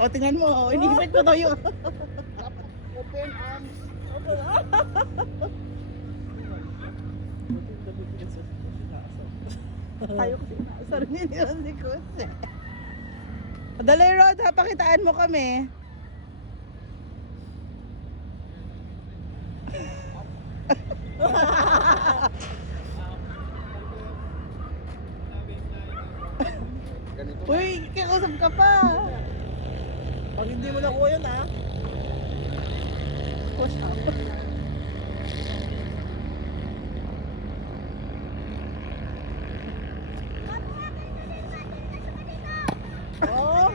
O, tingnan mo. O, iniisip ko to yun. Open arms. Tayo kasi inaasar niya yun si Kutse. Dali, Rod, ha, pakitaan mo kami. Ganito. Uy, kakausap ka pa. Pag hindi mo nakuha yun ha. Push up. Oo.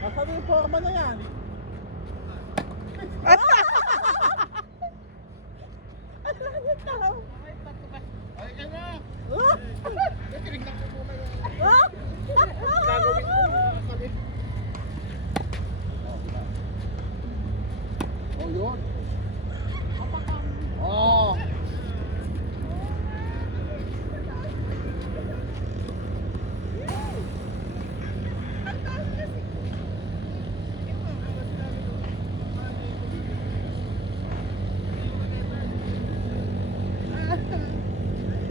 Nasaan yung forma na yan? Ay ka na! Tinignan ko muna yung... Gagawin ko muna kami. Oh, yun. Oh.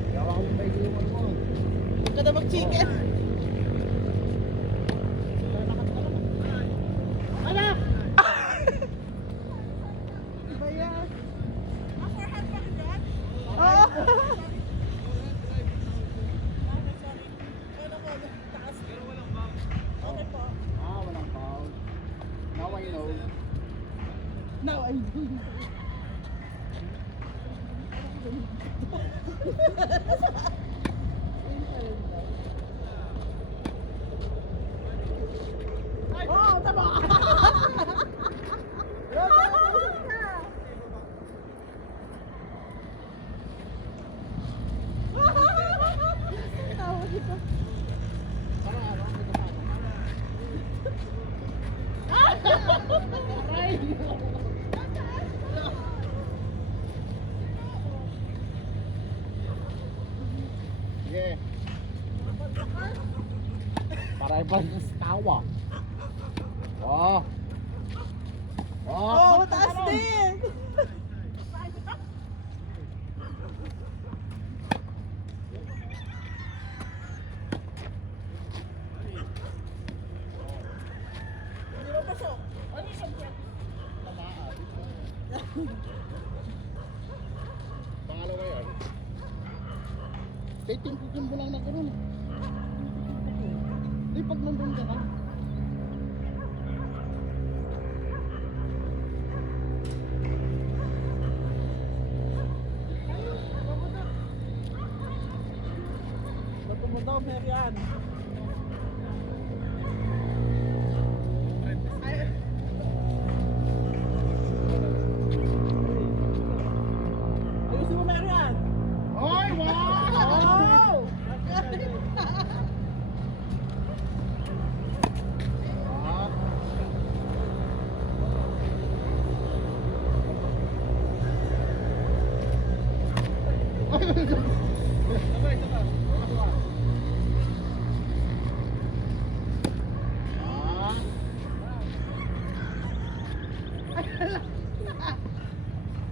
Gawa ko pa yung mo. Huwag ka na mag-chicken. Anak! Oh. Ah, walang foul. Now I know. Now I do. Oh, tama! Tawa dito. Para ano, may tumato. Aray! Sige. Para ibang tawa. Oh. Oh, mataas din. Hindi mo pasok. Ano yung subject? Tamaan. Pangalawa yan. Titimpukin mo lang na gano'n. Di pag nandun ka na. Ba't mo daw, Marian? Ayusin mo, Marian. Ay, wow! Ah.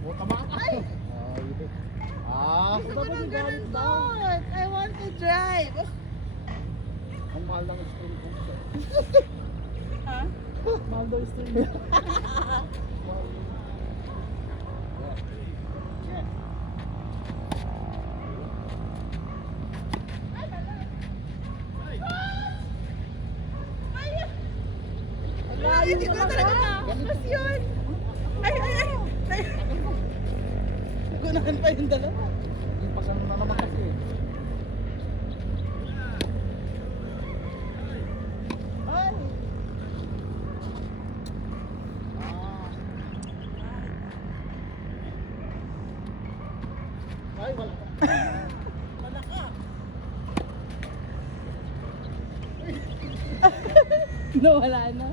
Oh, tama ka. Ah, Gusto ko ng ganun doon. I want to drive. ang mahal ng screen ko. Ha? Mahal daw screen. Yeah. Wala, hindi ko talaga makas yun. Ay. Gunahan pa yung dalawa. Yung pag ano na naman kasi. Ay. Ay, wala. Wala ka. Nawala na.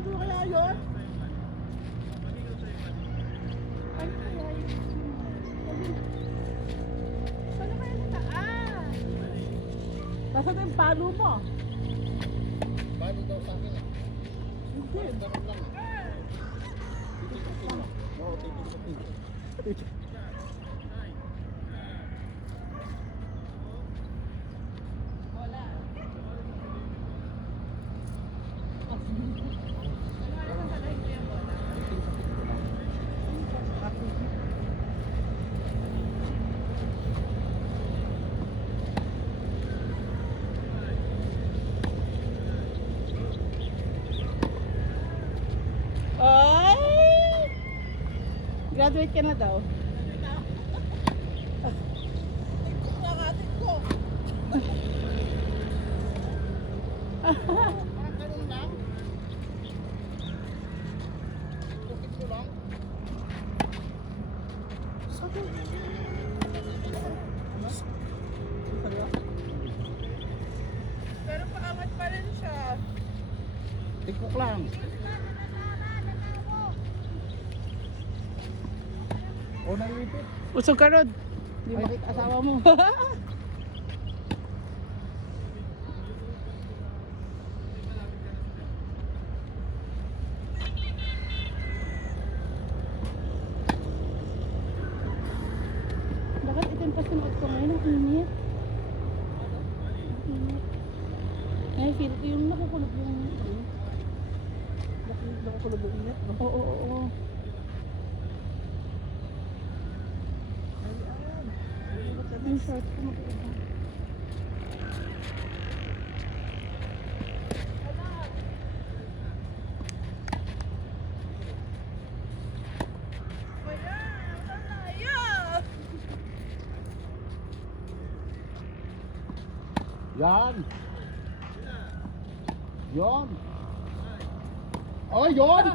Ano kaya yun? Ano kaya yun? Nasaan na yung palo mo? Bali daw sa akin eh. Hindi. Ganun lang eh. Titik-titik lang. Oo, titik-titik. Ay! Graduate ka na daw. Parang ganun lang. Tukit ko lang. Pero paangat pa rin siya. Tikok lang. O nailipit. Usog ka, Rod. Di Ay, bakit asawa mo? Bakit itim pa sunuot ko ngayon? Ang init. Ang init. Ay, feel ko yung nakukulog yung nakukulog yung init. Oo, oo, oo. Yung short ko mag-iba. Yan. Yon. Oh, yon.